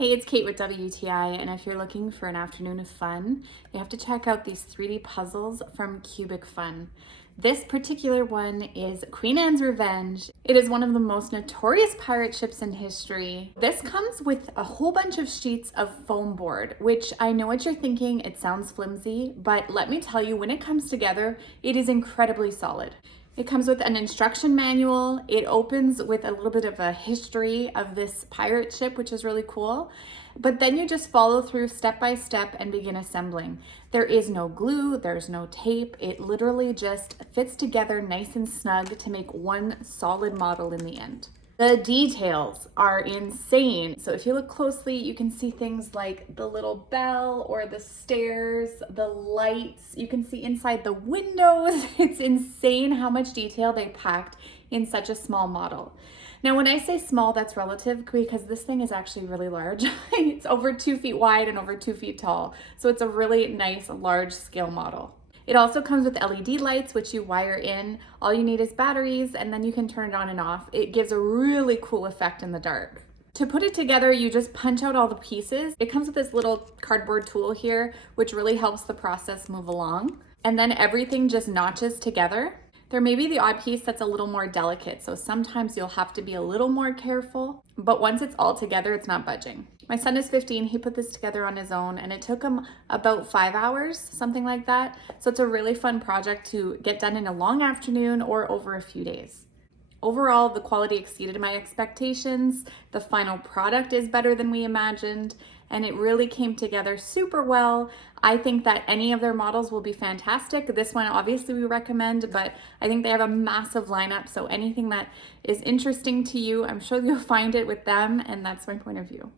Hey, it's Kate with WTI, and if you're looking for an afternoon of fun, you have to check out these 3D puzzles from CubicFun. This particular one is Queen Anne's Revenge. It is one of the most notorious pirate ships in history. This comes with a whole bunch of sheets of foam board, which I know what you're thinking, it sounds flimsy, but let me tell you, when it comes together, it is incredibly solid. It comes with an instruction manual. It opens with a little bit of a history of this pirate ship, which is really cool. But then you just follow through step by step and begin assembling. There is no glue, there's no tape. It literally just fits together nice and snug to make one solid model in the end. The details are insane. So if you look closely, you can see things like the little bell or the stairs, the lights. You can see inside the windows. It's insane how much detail they packed in such a small model. Now, when I say small, that's relative because this thing is actually really large. It's over 2 feet wide and over 2 feet tall. So it's a really nice, large scale model. It also comes with LED lights, which you wire in. All you need is batteries, and then you can turn it on and off. It gives a really cool effect in the dark. To put it together, you just punch out all the pieces. It comes with this little cardboard tool here, which really helps the process move along. And then everything just notches together. There may be the odd piece that's a little more delicate, so sometimes you'll have to be a little more careful, but once it's all together, it's not budging. My son is 15, he put this together on his own, and it took him about 5 hours, something like that. So it's a really fun project to get done in a long afternoon or over a few days. Overall, the quality exceeded my expectations. The final product is better than we imagined, and it really came together super well. I think that any of their models will be fantastic. This one, obviously, we recommend, but I think they have a massive lineup, so anything that is interesting to you, I'm sure you'll find it with them, and that's my point of view.